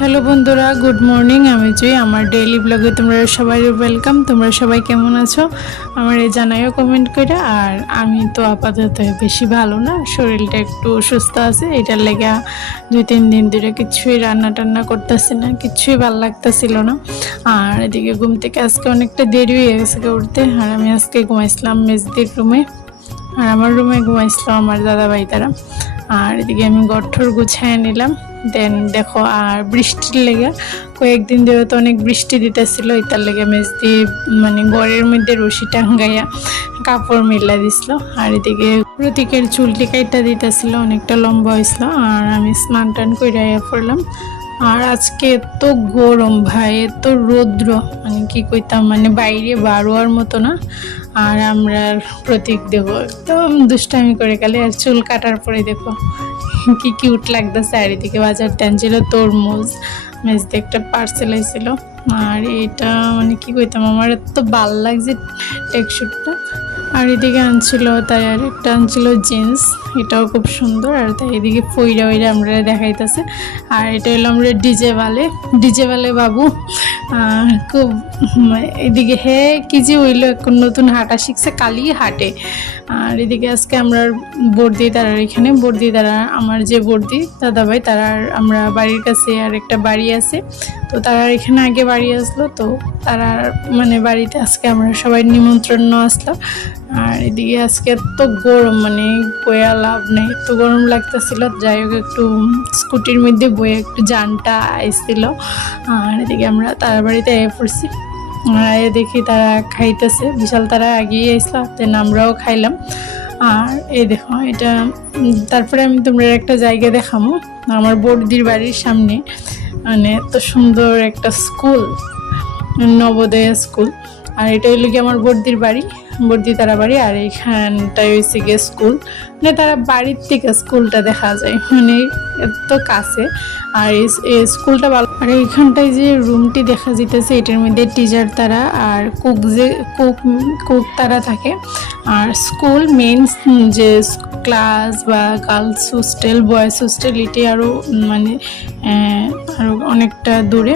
Hello বন্ধুরা, good morning. আমি জয়। আমার ডেইলি ব্লগে তোমরা সবাই ওয়েলকাম। তোমরা সবাই কেমন আছো আমার এই জানাইও কমেন্ট করে। আর আমি তো আপাতত বেশি ভালো না, শরীরটা একটু অসুস্থ আছে। এটার লেগে 2-3 দিন ধরে কিছুই রান্না টান্না করতেছি না, কিছুই ভালো লাগতেছিল না। আর এদিকে ঘুম থেকে আজকে অনেকটা দেরি হয়ে গেছে উঠতে। আর আমি আজকে ঘুমাইছিলাম মেজদির রুমে, আর আমার রুমে ঘুমাইছিল আমার দাদা ভাই তারা। আর এদিকে আমি গঠর গুছায় নিলাম। দেন দেখো, আর বৃষ্টির লেগে কয়েকদিন ধরে তো অনেক বৃষ্টি দিতেছিল, এটার লেগে মেজদি মানে ঘরের মধ্যে রশি টাঙ্গাইয়া কাপড় মেলা দিছিল। আর এদিকে প্রতীকের চুলটি কাইটা দিতেছিল, অনেকটা লম্বা হয়েছিল। আর আমি স্নান টান করে পড়লাম। আর আজকে এত গরম ভাই, এত রৌদ্র, মানে কি কইতাম, মানে বাইরে বারোয়ার মতো না। আর আমরা প্রতীক দেবো একদম দুষ্টামি করে গেলে। আর চুল কাটার পরে দেখো কি কিউট লাগতেছে। আর এদিকে বাজার টানছিল তরমুজ, মেজদি একটা পার্সেল আইছিল। আর এটা মানে কি কইতাম, আমার এত ভাল লাগছে টেক্সচারটা। আর এদিকে আনছিল তাই, আর একটা আনছিল জিন্স, এটাও খুব সুন্দর। আর তাই এদিকে ফইরা ওইরা আমরা দেখাইতেছে। আর এটা হলো আমরা ডিজে বালে বাবু। খুব এদিকে কি যে হইলো, এখন নতুন হাঁটা শিখছে, কালই হাঁটে। আর এদিকে আজকে আমরা বর্দি তারার এখানে, বর্দি তারা আমার যে বর্দি দাদাভাই তারার আমরা বাড়ির কাছে আর একটা বাড়ি আছে, তো তারা এখানে আগে বাড়ি আসলো, তো তারা মানে বাড়িতে আজকে আমরা সবাই নিমন্ত্রণ আসলো। আর এদিকে আজকে এত গরম, মানে বয়া লাভ নেই, এত গরম লাগতেছিল। যাই হোক, একটু স্কুটির মধ্যে বয়ে একটু জানটা আইসছিল। আর এদিকে আমরা তার বাড়িতে পড়ছি। দেখি তারা খাইতেছে, বিশাল তারা আগিয়ে আসলো, দেন আমরাও খাইলাম। আর এই দেখো এটা, তারপরে আমি তোমরা একটা জায়গা দেখামো, আমার বড়দির বাড়ির সামনে মানে এত সুন্দর একটা স্কুল, নবোদয় স্কুল। আর এটা হইল কি আমার বড়দির বাড়ি, বড়দি তারা বাড়ি। আর এইখানটাই হয়েছে গিয়ে স্কুল, মানে তারা বাড়ির থেকে স্কুলটা দেখা যায়, মানে এত কাছে। আর এই স্কুলটা ভালো। আর এইখানটায় যে রুমটি দেখা যেতেছে, এটার মধ্যে টিচার তারা আর কুক তারা থাকে। আর স্কুল মেইন যে ক্লাস বা গার্লস হোস্টেল, বয়েজ হোস্টেল, এটি আরও মানে আরও অনেকটা দূরে।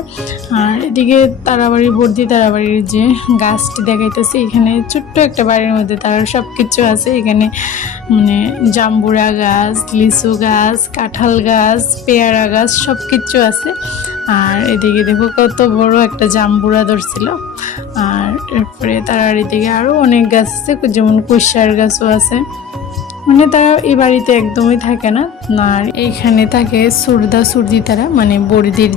আর এদিকে তারাবাড়ির বর্দি তারাবাড়ির যে গাছটি দেখাইতেছে, এখানে ছোট্ট একটা বাড়ির মধ্যে তার সব কিছু আছে। এখানে মানে জাম্বুরা গাছ, লিচু গাছ, কাঁঠাল গাছ, পেয়ারা গাছ, সব কিছু আছে। আর এদিকে দেখো কত বড় একটা জাম্বুরা ধরছিল। আর এরপরে তার এদিকে আরও অনেক গাছ আছে, যেমন কুশার গাছও আছে। মানে তারা এই বাড়িতে একদমই থাকে না। আর এইখানে থাকে সুরদা সুরদি তারা, মানে বড়দির